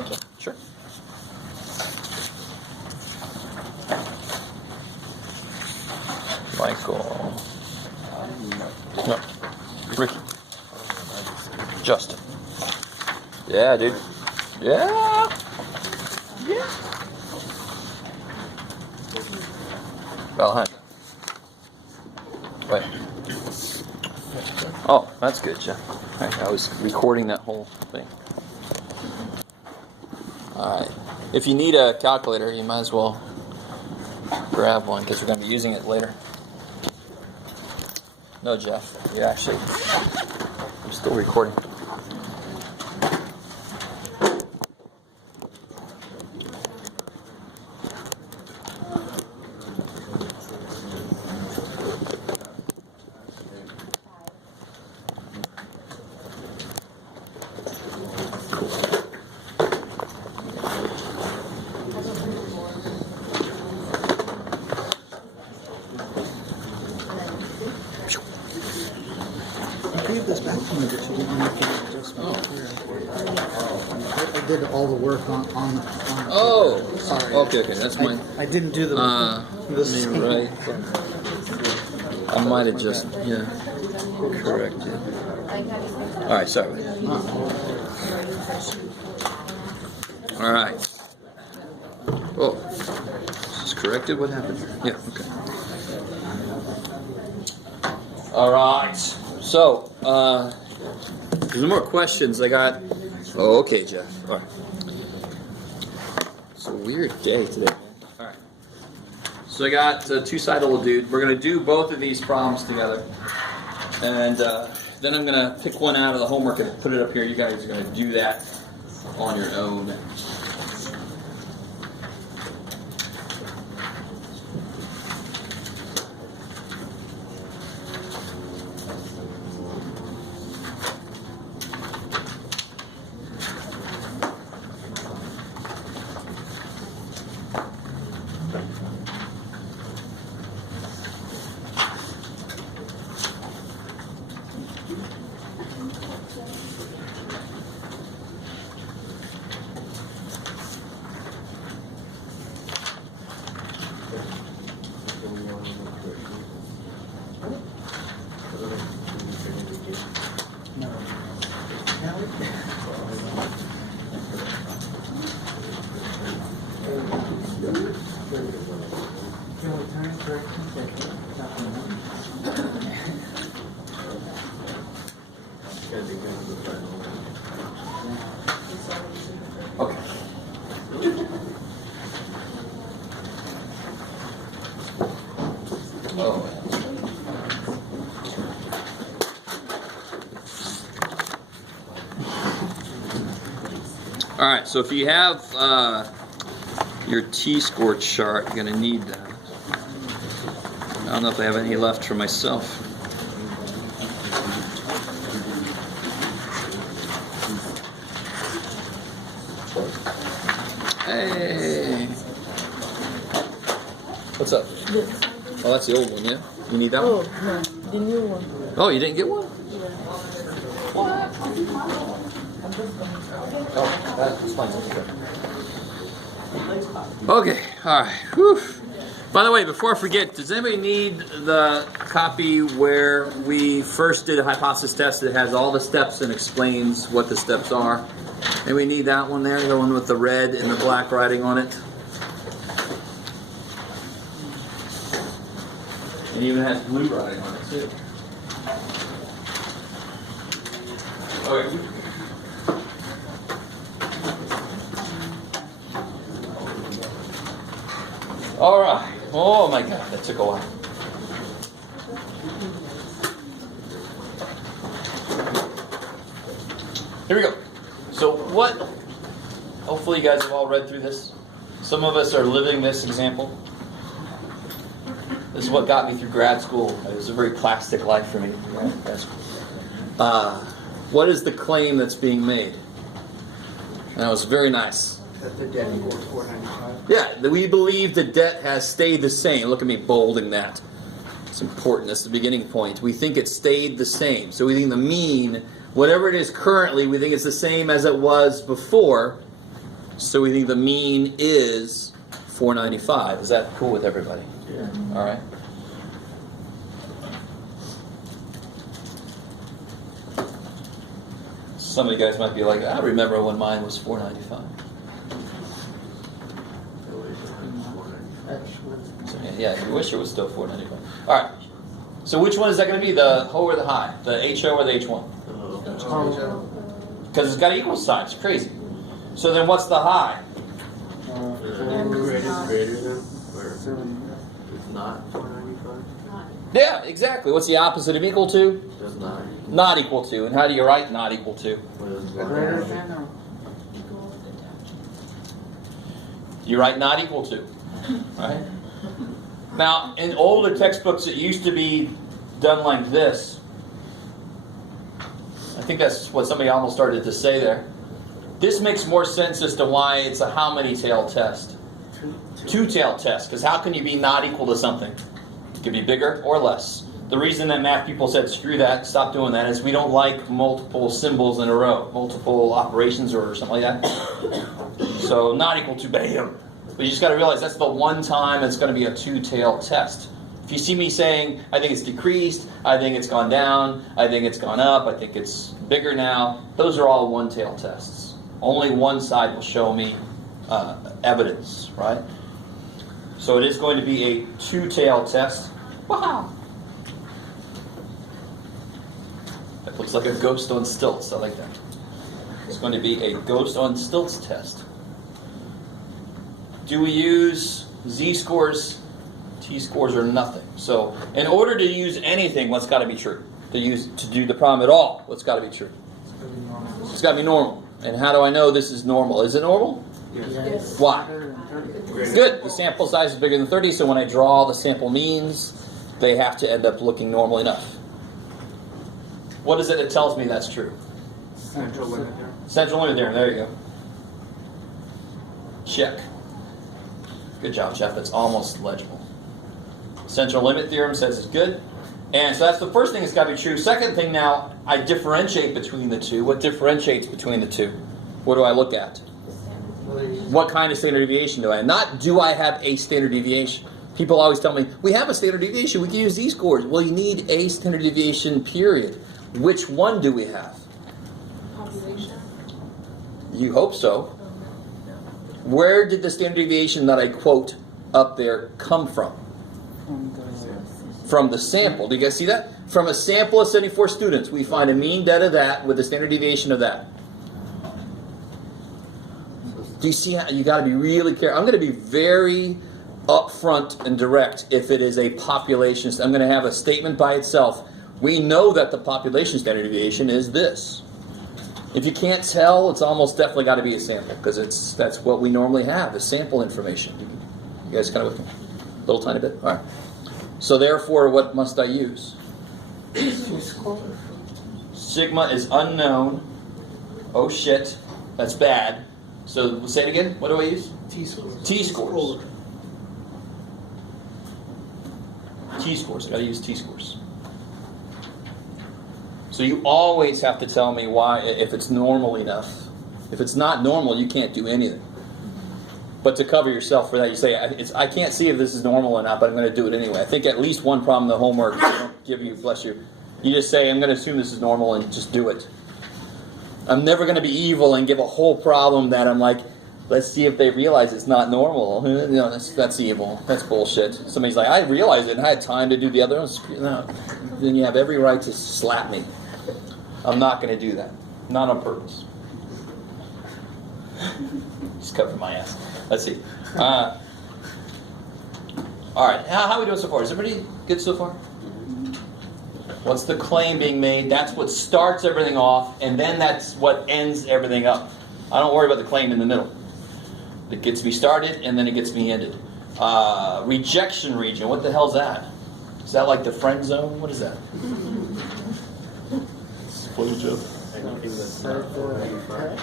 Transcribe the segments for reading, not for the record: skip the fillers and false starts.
Thank you. Sure. Michael. No. Ricky. Justin. Yeah, dude. Yeah. Yeah. Valentine. Wait. Oh, that's good, Jeff. I was recording that whole thing. All right. If you need a calculator, you might as well grab one because we're going to be using it later. No, Jeff. You're actually... I'm still recording. I did all the work on Oh, sorry. okay, that's mine. I didn't do the Right. I might have just, corrected. All right, sorry. All right. Oh, is this corrected? What happened? Yeah, okay. All right. So, there's more questions I got. Oh, okay, Jeff. All right. It's a weird day today, man. All right. So I got two-sided little dude. We're going to do both of these problems together. And then I'm going to pick one out of the homework and put it up here. You guys are going to do that on your own. Okay. Oh. All right, so if you have your T-score chart, you're going to need that. I don't know if I have any left for myself. Hey. What's up? This. Oh, that's the old one, yeah? You need that Oh, one? no. The new one. Oh, you didn't get one? What? Oh, that's fine. Okay, all right. Whew. By the way, before I forget, does anybody need the copy where we first did a hypothesis test that has all the steps and explains what the steps are? And we need that one there, the one with the red and the black writing on it. It even has blue writing on it too. Okay. All right. Oh my God, that took a while. Here we go. So what, hopefully you guys have all read through this. Some of us are living this example. This is what got me through grad school. It was a very plastic life for me. Grad school. What is the claim that's being made? And it was very nice. That the debt equals $495. Yeah, that we believe the debt has stayed the same. Look at me bolding that. It's important. That's the beginning point. We think it stayed the same. So we think the mean, whatever it is currently, we think it's the same as it was before. So we think the mean is 495. Is that cool with everybody? Yeah. All right. Some of you guys might be like, I remember when mine was 495. So, yeah, you wish it was still 495. All right. So which one is that going to be, the ho or the high? The HO or the H1? Because it's got equal signs. Crazy. So then what's the high? Greater than, or it's not 495? Yeah, exactly. What's the opposite of equal to? Does not. Not equal to. And how do you write not equal to? Greater than or You write not equal to. Right? Now, in older textbooks, it used to be done like this. I think that's what somebody almost started to say there. This makes more sense as to why it's a how many tail test. Two-tail test, because how can you be not equal to something? It could be bigger or less. The reason that math people said screw that, stop doing that, is we don't like multiple symbols in a row, multiple operations or something like that. So not equal to bam. But you just got to realize that's the one time it's going to be a two-tail test. If you see me saying, I think it's decreased, I think it's gone down, I think it's gone up, I think it's bigger now, those are all one-tail tests. Only one side will show me evidence, right? So it is going to be a two-tail test. Wow! That looks like a ghost on stilts. I like that. It's going to be a ghost on stilts test. Do we use z-scores, t-scores, or nothing? So in order to use anything, what's got to be true? To do the problem at all, what's got to be true? It's got to be normal. And how do I know this is normal? Is it normal? Yes. Why? greater than 30. Good. The sample size is bigger than 30, so when I draw the sample means, they have to end up looking normal enough. What is it that tells me that's true? Central limit there. Central limit theorem. There you go. Check. Good job, Jeff. That's almost legible. Central limit theorem says it's good. And so that's the first thing that's got to be true. Second thing now, I differentiate between the two. What differentiates between the two? What do I look at? What kind of standard deviation do I have? Not do I have a standard deviation. People always tell me, we have a standard deviation, we can use these scores. Well, you need a standard deviation, period. Which one do we have? Population? You hope so. Where did the standard deviation that I quote up there come from? From the sample. Do you guys see that? From a sample of 74 students, we find a mean dead of that with a standard deviation of that. Do you see how you got to be really careful? I'm going to be very upfront and direct if it is a population. I'm going to have a statement by itself. We know that the population standard deviation is this. If you can't tell, it's almost definitely got to be a sample because that's what we normally have, is sample information. You guys kind of with me? A little tiny bit? All right. So therefore, what must I use? Sigma is unknown. Oh shit, that's bad. So say it again. What do I use? T-scores. T-scores. T-scores. Got to use T-scores. So you always have to tell me why, if it's normal enough. If it's not normal, you can't do anything. But to cover yourself for that, you say, I can't see if this is normal or not, but I'm going to do it anyway. I think at least one problem in the homework, they don't give you, bless you. You just say, I'm going to assume this is normal and just do it. I'm never going to be evil and give a whole problem that I'm like, let's see if they realize it's not normal. No, that's evil. That's bullshit. Somebody's like, I realized it and I had time to do the other ones. No. Then you have every right to slap me. I'm not going to do that. Not on purpose. Just cover my ass. Let's see. All right. How are we doing so far? Is everybody good so far? What's the claim being made? That's what starts everything off, and then that's what ends everything up. I don't worry about the claim in the middle. It gets me started, and then it gets me ended. Rejection region. What the hell's that? Is that like the friend zone? What is that? What is it? Anything that's not 495.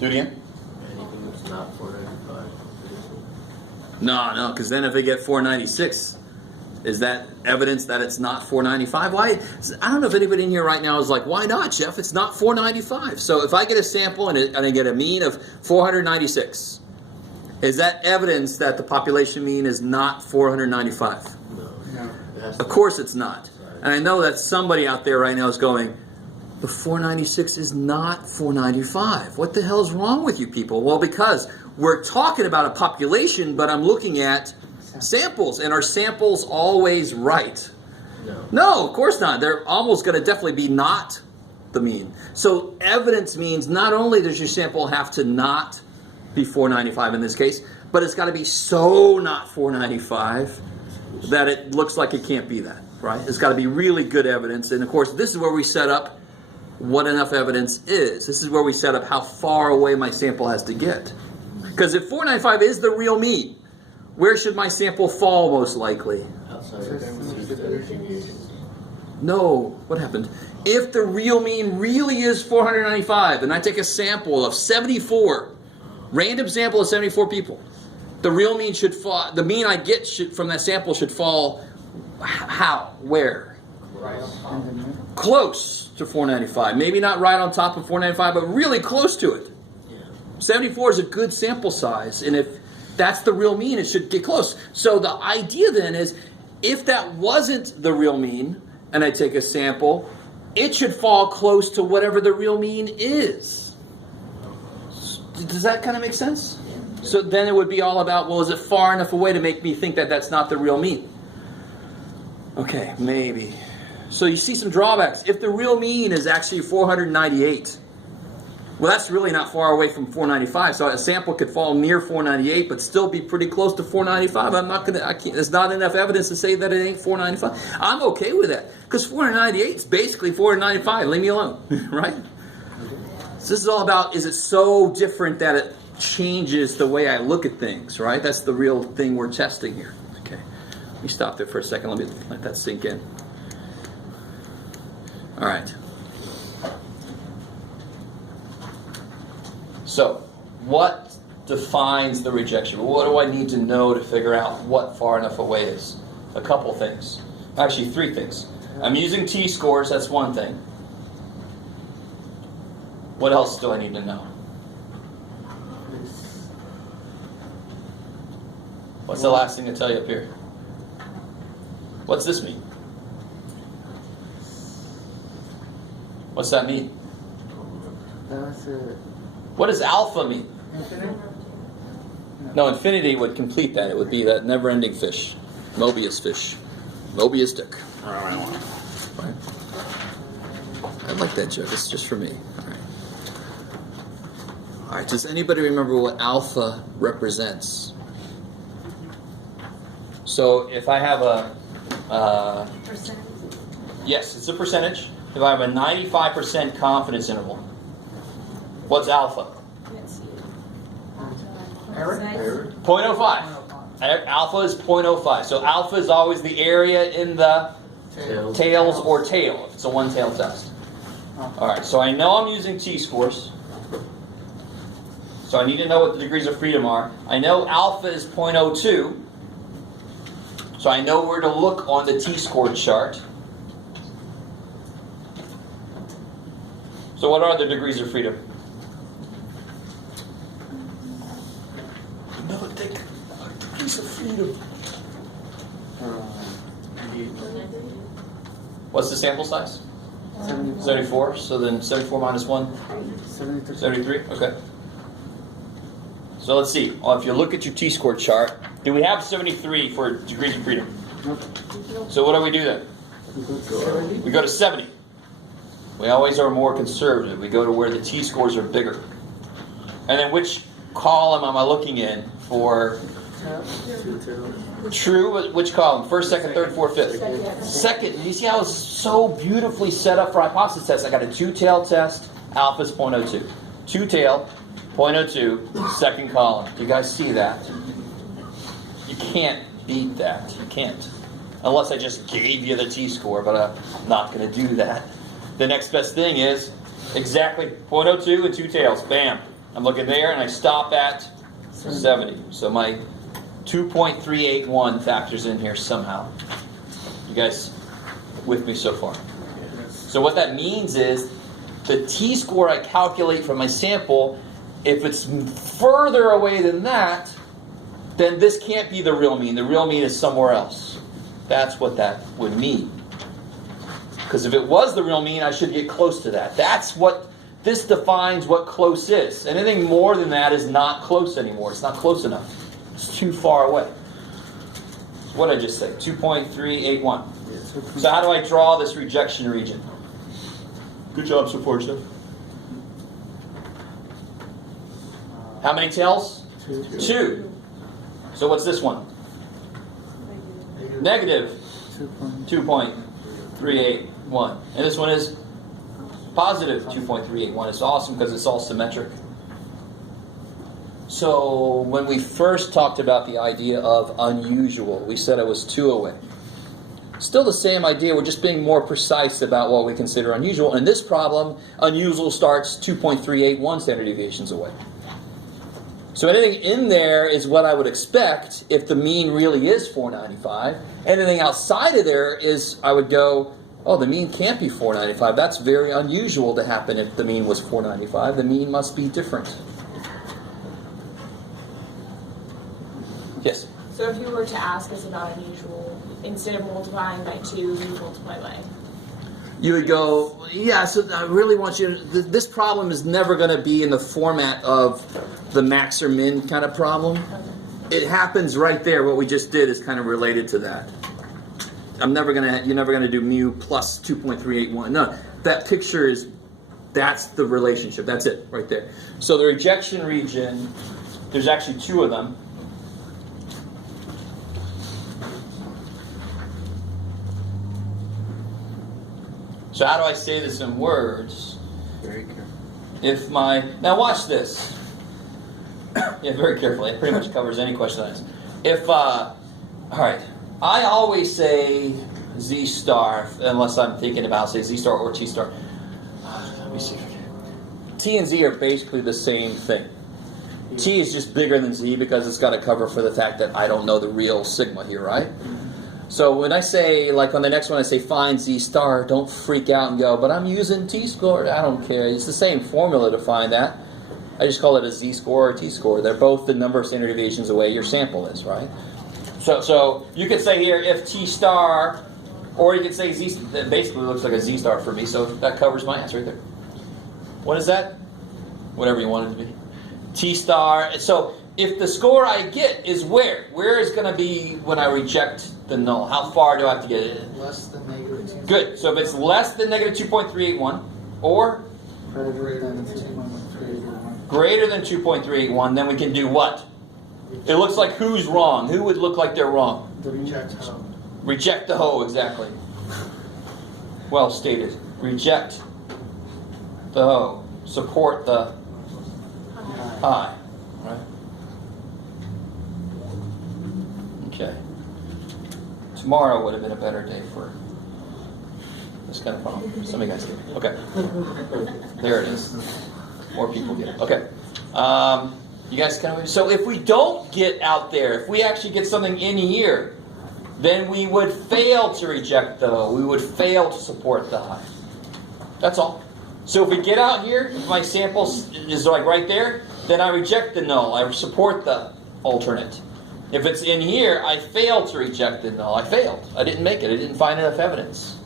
Do it again. Anything that's not 495. No, because then if they get 496, Is that evidence that it's not 495? Why? I don't know if anybody in here right now is like, why not, Jeff? It's not 495. So if I get a sample and I get a mean of 496, is that evidence that the population mean is not 495? No. No. It has Of to- course it's not. And I know that somebody out there right now is going, the 496 is not 495. What the hell is wrong with you people? Well, because we're talking about a population, but I'm looking at samples. And are samples always right? No. No, of course not. They're almost going to definitely be not the mean. So evidence means not only does your sample have to not be 495 in this case, but it's got to be so not 495 that it looks like it can't be that, right? It's got to be really good evidence. And of course, this is where we set up what enough evidence is. This is where we set up how far away my sample has to get. Because if 495 is the real mean, where should my sample fall most likely? Outside of the deviation. No, what happened? If the real mean really is 495 and I take a sample of 74, random sample of 74 people, the real mean should fall, the mean I get from that sample should fall how? Where? Close to 495. Maybe not right on top of 495, but really close to it. Yeah. 74 is a good sample size, and if that's the real mean, it should get close. So the idea then is, if that wasn't the real mean, and I take a sample, it should fall close to whatever the real mean is. Does that kind of make sense? So then it would be all about, well, is it far enough away to make me think that that's not the real mean? Okay, maybe. So you see some drawbacks. If the real mean is actually 498, well, that's really not far away from 495. So a sample could fall near 498, but still be pretty close to 495. There's not enough evidence to say that it ain't 495. I'm okay with that, because 498 is basically 495. Leave me alone, right? So this is all about, is it so different that it changes the way I look at things, right? That's the real thing we're testing here. Okay, let me stop there for a second. Let me let that sink in. All right. So, what defines the rejection? What do I need to know to figure out what far enough away is? A couple things. Actually, three things. I'm using t-scores, that's one thing. What else do I need to know? What's the last thing to tell you up here? What's this mean? What's that mean? That's What does alpha mean? infinite? No, infinity would complete that. It would be that never-ending fish. Mobius fish. Mobius stick. Right? I like that joke. It's just for me. All right. All right. Does anybody remember what alpha represents? So if I have a... Percent. yes, it's a percentage. If I have a 95% confidence interval, what's alpha? Let's see. Error? Error. 0.05. Alpha is 0.05. So alpha is always the area in the Tails. tails or tail, if it's a one-tail test. Alright, so I know I'm using t-scores. So I need to know what the degrees of freedom are. I know alpha is 0.02. So I know where to look on the t-score chart. So what are the degrees of freedom? No, take degrees of freedom. What's the sample size? 74. So then 74 minus 1? 73. 73? Okay. So let's see. Well, if you look at your t-score chart, do we have 73 for degrees of freedom? Nope. So what do we do then? We go to 70. We go to 70. We always are more conservative. We go to where the t-scores are bigger. And then which column am I looking in for Two tails. true? Which column? First, second, third, fourth, fifth? Second. You see how it's so beautifully set up for hypothesis tests? I got a two-tail test. Alpha is 0.02. Two-tail, 0.02, second column. Do you guys see that? You can't beat that. You can't. Unless I just gave you the t-score, but I'm not going to do that. The next best thing is exactly 0.02 and two tails. Bam. I'm looking there and I stop at 70. So my 2.381 factors in here somehow. You guys with me so far? So what that means is the t-score I calculate from my sample, if it's further away than that, then this can't be the real mean. The real mean is somewhere else. That's what that would mean. Because if it was the real mean, I should get close to that. This defines what close is. Anything more than that is not close anymore. It's not close enough. It's too far away. So what did I just say? 2.381. So how do I draw this rejection region? Good job so far, Steph. How many tails? 2. So what's this one? Negative 2.381. And this one is positive 2.381. It's awesome because it's all symmetric. So when we first talked about the idea of unusual, we said it was 2 away. Still the same idea, we're just being more precise about what we consider unusual. In this problem, unusual starts 2.381 standard deviations away. So anything in there is what I would expect if the mean really is 495. Anything outside of there is, I would go, oh, the mean can't be 495. That's very unusual to happen if the mean was 495. The mean must be different. Yes? So if you were to ask us about unusual, instead of multiplying by 2, you multiply by? You would go, yeah, so I really want you to, this problem is never going to be in the format of the max or min kind of problem. It happens right there. What we just did is kind of related to that. You're never going to do mu plus 2.381. No, that picture is, that's the relationship. That's it right there. So the rejection region, there's actually 2 of them. So how do I say this in words? Very careful. Now watch this. Yeah, very carefully. It pretty much covers any question I ask. All right, I always say Z star, unless I'm thinking about, say, Z star or T star. Let me see. T and Z are basically the same thing. T is just bigger than Z because it's got to cover for the fact that I don't know the real sigma here, right? So when I say, like on the next one, I say find Z star, don't freak out and go, but I'm using T-score. I don't care. It's the same formula to find that. I just call it a Z-score or a T-score. They're both the number of standard deviations away your sample is, right? So you could say here if T star, or you could say Z, that basically looks like a Z star for me, so that covers my answer right there. What is that? Whatever you want it to be. T star. So if the score I get is where? Where is going to be when I reject the null? How far do I have to get it? Less than negative 2. Good. So if it's less than negative 2.381, or greater than 2.381, then we can do what? It looks like who's wrong? Who would look like they're wrong? Reject the hoe, exactly. Well stated. Reject the hoe. Support the high. Right? Okay. Tomorrow would have been a better day for this kind of problem. Some of you guys get it. Okay. There it is. More people get it. Okay. You guys kind of. So if we don't get out there, if we actually get something in here, then we would fail to reject the hoe. We would fail to support the high. That's all. So if we get out here, if my sample is like right there, then I reject the null. I support the alternate. If it's in here, I fail to reject the null. I failed. I didn't make it. I didn't find enough evidence.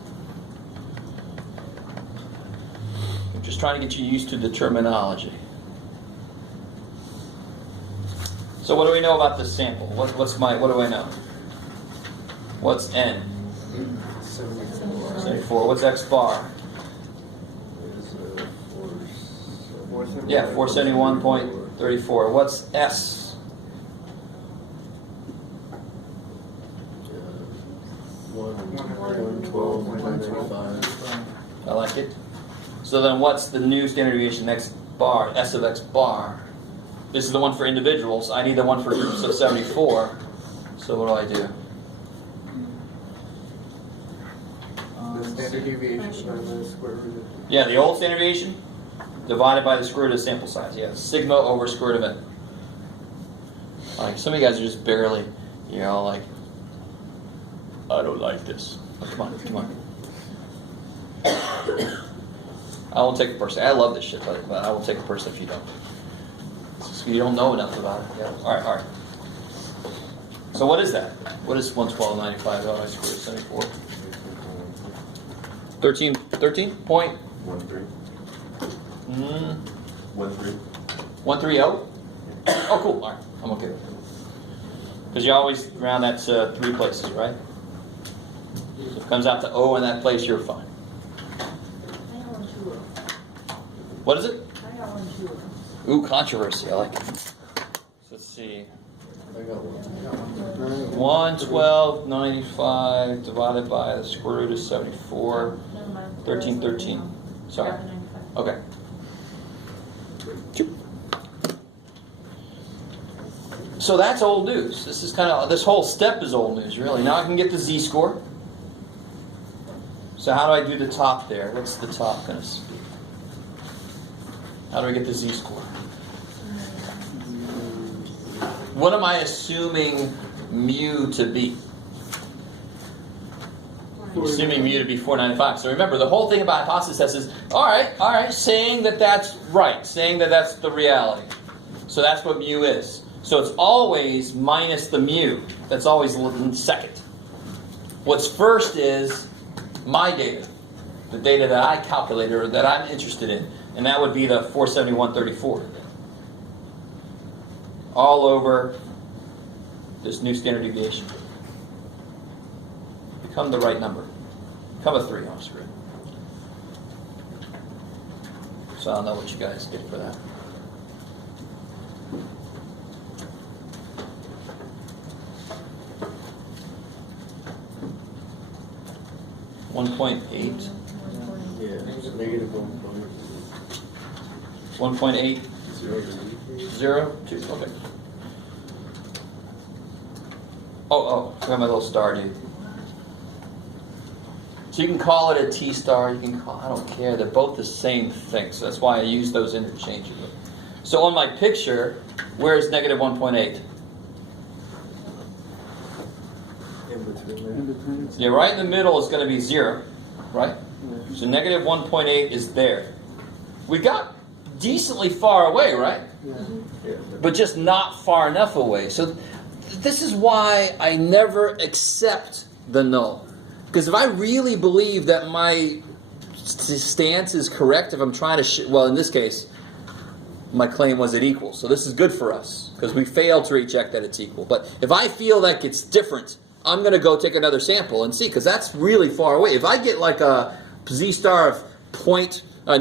I'm just trying to get you used to the terminology. So what do we know about this sample? What do I know? What's n? 74. What's x bar? Yeah, 471.34. What's s? 112.95. I like it. So then what's the new standard deviation x bar? S of x bar. This is the one for individuals. I need the one for groups of 74. So what do? The standard deviation by the square root of. Yeah, the old standard deviation divided by the square root of sample size. Yeah, sigma over square root of n. Like some of you guys are just barely, like, I don't like this. Oh, come on. I won't take it personally. I love this shit, but I will take it personally if you don't. It's just you don't know enough about it. Yeah. All right. So what is that? What is 112.95 divided by square root of 74? 13 point 1-3. 1-3. 130? Oh, cool. All right. I'm okay with it. Because you always round that to 3 places, right? So if it comes out to O in that place, you're fine. What is it? Ooh, controversy. I like it. So let's see. I got one. 112.95 divided by the square root of 74. 13. Sorry. Okay. So that's old news. This whole step is old news, really. Now I can get the z-score. So how do I do the top there? What's the top going to be? How do I get the z-score? What am I assuming mu to be? I'm assuming mu to be 495. So remember, the whole thing about hypothesis test is, all right, saying that that's right, saying that that's the reality. So that's what mu is. So it's always minus the mu. That's always second. What's first is my data, the data that I calculated or that I'm interested in, and that would be the 471.34. All over this new standard deviation. Become the right number. Become a 3 on screen. So I'll know what you guys get for that. .8. Yeah, negative 1.8. 0, 2, okay. Oh, I got my little star, dude. So you can call it a T star, you can call I don't care, they're both the same thing, so that's why I use those interchangeably. So on my picture, where's negative 1.8? in between. In between. Yeah, right in the middle is going to be 0, right? So negative 1.8 is there. We got decently far away, right? Yeah. But just not far enough away. So this is why I never accept the null. Because if I really believe that my stance is correct, if I'm trying to, well, in this case, my claim was it equals. So this is good for us, because we failed to reject that it's equal. But if I feel like it's different, I'm going to go take another sample and see, because that's really far away. If I get like a z-star of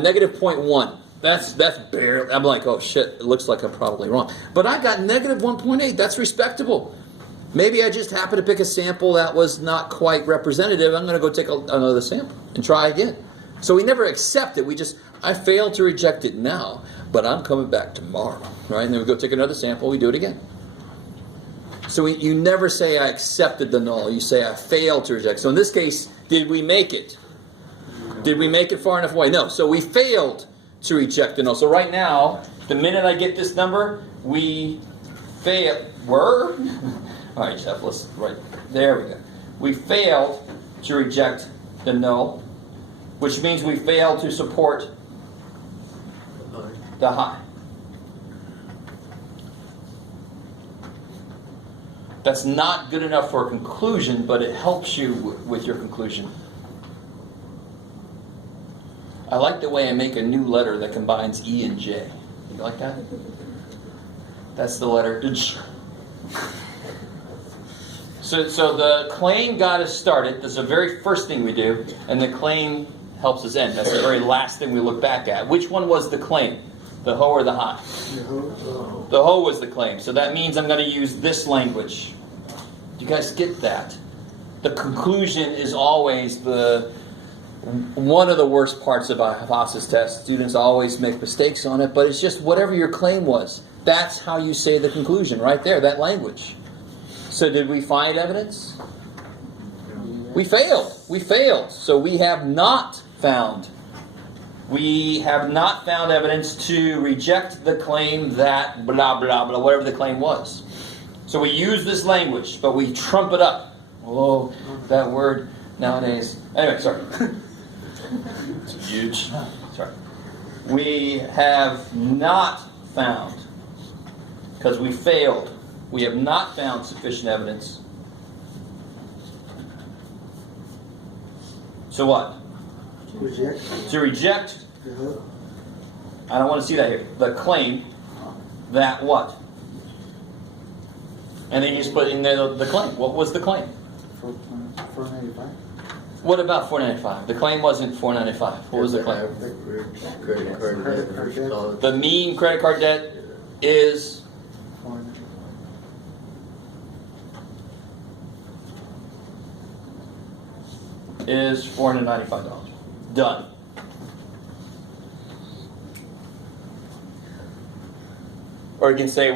negative 0.1, that's barely, I'm like, oh shit, it looks like I'm probably wrong. But I got negative 1.8, that's respectable. Maybe I just happened to pick a sample that was not quite representative. I'm going to go take another sample and try again. So we never accept it. I failed to reject it now, but I'm coming back tomorrow, right? And then we go take another sample, we do it again. So you never say I accepted the null. You say I failed to reject. So in this case, did we make it? Did we make it far enough away? No. So we failed to reject the null. So right now, the minute I get this number, we fail. All right, Jeff, there we go. We failed to reject the null, which means we failed to support the high. That's not good enough for a conclusion, but it helps you with your conclusion. I like the way I make a new letter that combines E and J. You like that? That's the letter. So the claim got us started. That's the very first thing we do, and the claim helps us end. That's the very last thing we look back at. Which one was the claim? The ho or the high? The ho was the claim. So that means I'm going to use this language. Do you guys get that? The conclusion is always one of the worst parts of a hypothesis test. Students always make mistakes on it, but it's just whatever your claim was. That's how you say the conclusion, right there, that language. So did we find evidence? We failed. So we have not found evidence to reject the claim that blah, blah, blah, whatever the claim was. So we use this language, but we trump it up. Oh, that word nowadays. Anyway, sorry. It's huge. Sorry. We have not found, because we failed, we have not found sufficient evidence. So what? Reject. To reject, The I don't want to see that here, the claim that what? And then you just put in there the claim. What was the claim? 495. What about 495? The claim wasn't 495. What was the claim? Credit card debt versus all The mean credit card debt is 495. $495. Done. Or you can say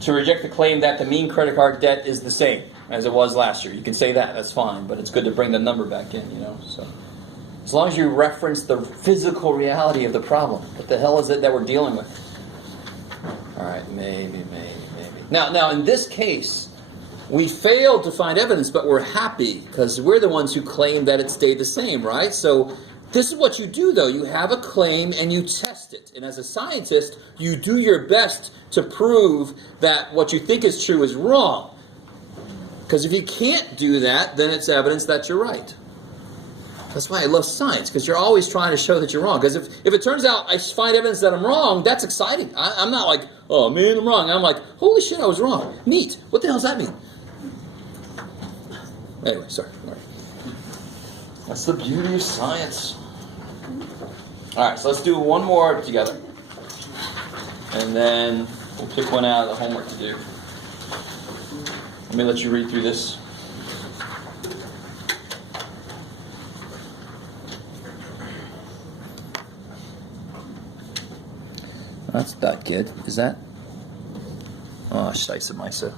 to reject the claim that the mean credit card debt is the same as it was last year. You can say that. That's fine, but it's good to bring the number back in. So as long as you reference the physical reality of the problem, what the hell is it that we're dealing with? All right, maybe. Now in this case, we failed to find evidence, but we're happy because we're the ones who claim that it stayed the same, right? So this is what you do, though. You have a claim and you test it. And as a scientist, you do your best to prove that what you think is true is wrong. Because if you can't do that, then it's evidence that you're right. That's why I love science, because you're always trying to show that you're wrong. Because if it turns out I find evidence that I'm wrong, that's exciting. I'm not like, oh man, I'm wrong. I'm like, holy shit, I was wrong. Neat. What the hell does that mean? Anyway, sorry. All right. That's the beauty of science. All right, so let's do one more together. And then we'll pick one out of the homework to do. Let me let you read through this. That's not good. Is that? Oh, scheisse, Misa.